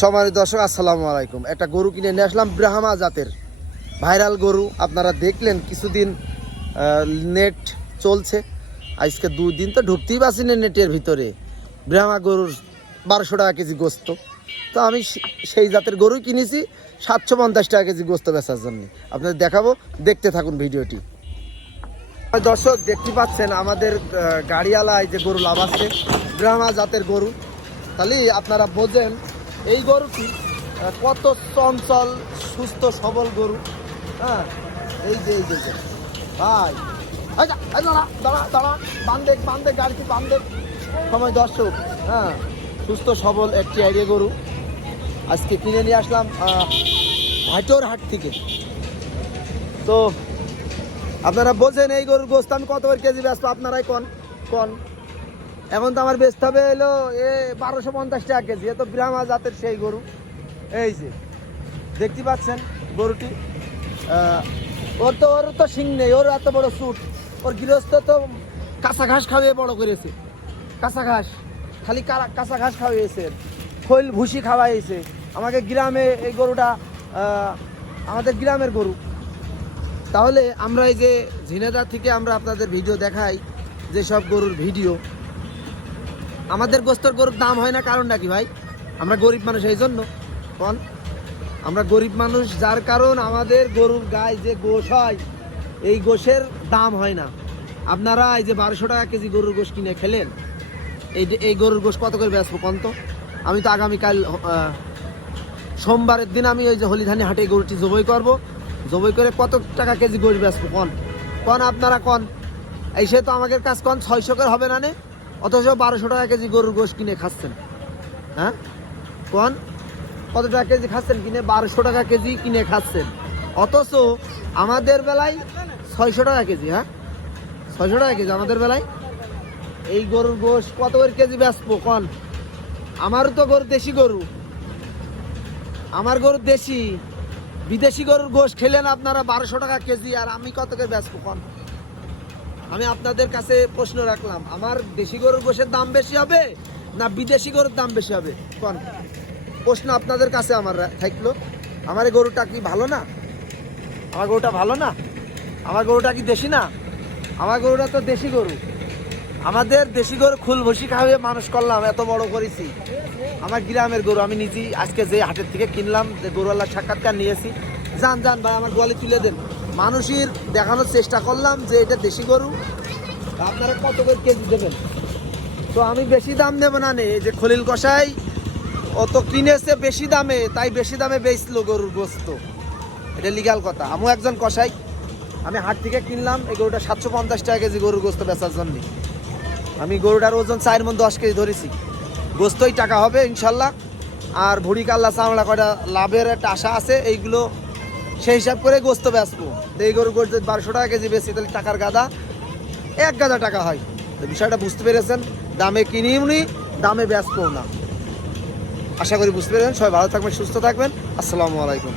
সম্মানিত দর্শক, আসসালামু আলাইকুম। একটা গরু কিনে নিয়ে আসলাম, ব্রাহ্মা জাতের ভাইরাল গরু। আপনারা দেখলেন কিছুদিন নেট চলছে, আজকে 2 দিন তো ঢুকতেই পারছি না নেটের ভিতরে। ব্রাহ্মা গরুর 1200 টাকা কেজি গোস্ত। তো আমি সেই জাতের গরুই কিনেছি 750 টাকা কেজি গোস্ত বেচার জন্য। আপনাদের দেখাবো, দেখতে থাকুন ভিডিওটি। দর্শক দেখতে পাচ্ছেন আমাদের গাড়িওয়ালায় যে গরু লাভাচ্ছে, ব্রাহ্মা জাতের গরু। তাহলে আপনারা বোঝেন এই গরুটি কত চঞ্চল, সুস্থ সবল গরু। হ্যাঁ, এই যে ভাই দাঁড়া বান্ধে গাড়িটি বান্ধে সময়। দর্শক, হ্যাঁ, সুস্থ সবল একটি আইডিয়া গরু আজকে কিনে নিয়ে আসলাম ভাইটোর হাট থেকে। তো আপনারা বোঝেন এই গরুর গোস্ত আমি কত করে কেজি বেচবো, আপনারাই কন। এখন তো আমার বেচতে হবে এলো 1250 টাকা কেজি। এ তো ব্রাহ্মা জাতের সেই গরু। এই যে দেখতে পাচ্ছেন গরুটি, ওর তো শিং নেই, ওর এত বড় সুট। ওর গৃহস্থ তো কাঁচা ঘাস খাওয়িয়ে বড় করেছে। কাঁচা ঘাস, খালি কাঁচা ঘাস খাওয়িয়েছে, খৈল ভুসি খাওয়াইছে। আমাকে গ্রামে এই গরুটা আমাদের গ্রামের গরু। তাহলে আমরা এই যে ঝিনেদার থেকে আমরা আপনাদের ভিডিও দেখাই, যেসব গরুর ভিডিও, আমাদের গোস্তর গরুর দাম হয় না। কারণটা কি ভাই? আমরা গরিব মানুষ, এই জন্য। আমরা গরিব মানুষ, যার কারণ আমাদের গরুর গায়ে যে গোশ হয়, এই গোশের দাম হয় না। আপনারা এই যে 1200 টাকা কেজি গরুর গোশ কিনে খেলেন, এই গরুর গোশ কত করে বেচবো কন তো? আমি তো আগামীকাল সোমবারের দিন আমি ওই যে হলিধানি হাটে গরুটি জবাই করব। জবাই করে কত টাকা কেজি গোশ বেচবো কন আপনারা কন। এসে তো আমাদের কাজ 600 করে হবে না, অথচ 1200 টাকা কেজি গরুর গোশ কিনে খাচ্ছেন। হ্যাঁ, কত টাকা কেজি খাচ্ছেন কিনে? 1200 টাকা কেজি কিনে খাচ্ছেন, অথচ আমাদের বেলায় 600 টাকা কেজি। হ্যাঁ, 600 টাকা কেজি আমাদের বেলায়। এই গরুর গোশ কত করে কেজি বেচবো কন? আমারও তো গরু দেশি গরু, আমার গরু দেশি। বিদেশি গরুর গোশ খেলেন আপনারা 1200 টাকা কেজি, আর আমি কত করে বেচবো কন? আমি আপনাদের কাছে প্রশ্ন রাখলাম, আমার দেশি গরুর গোশের দাম বেশি হবে না বিদেশি গরুর দাম বেশি হবে কন? প্রশ্ন আপনাদের কাছে আমার থাকলো। আমার এই গরুটা কি ভালো না? আমার গরুটা ভালো না? আমার গরুটা কি দেশি না? আমার গরুটা তো দেশি গরু। আমাদের দেশি গরু খুল ভুসি খাওয়িয়ে মানুষ করলাম, এত বড় করেছি। আমার গ্রামের গরু আমি নিজেই আজকে যে হাটের থেকে কিনলাম, যে গরুওয়ালার সাক্ষাৎকার নিয়েছি। যান ভাই, আমার গোয়ালে তুলে দেন। মানুষের দেখানোর চেষ্টা করলাম যে এটা দেশি গরু, আপনারা কত করে কেজি দেবেন। তো আমি বেশি দাম নেব না, যে খলিল কষাই ও তো কিনেছে বেশি দামে, তাই বেশি দামে বেচলো গরুর গোস্ত। এটা লিগাল কথা। আমিও একজন কষাই, আমি হাট থেকে কিনলাম এই গরুটা 750 টাকা কেজি গরুর গোস্ত বেচার জন্য। আমি গরুটার ওজন 4 মণ 10 কেজি ধরেছি। গোস্তই টাকা হবে ইনশাল্লাহ। আর ভুড়ি কাল্লা চামড়া কয়টা লাভের একটা আশা আছে, এইগুলো সেই হিসাব করে গোস্ত বেচবো। তো এই গরুর গোস্ত 1200 টাকা কেজি বেশি, তাহলে টাকার গাদা 1 গাদা টাকা হয়। তো বিষয়টা বুঝতে পেরেছেন, দামে কিনিও নি, দামে বেচবো না। আশা করি বুঝতে পেরেছেন। সবাই ভালো থাকবেন, সুস্থ থাকবেন। আসসালামু আলাইকুম।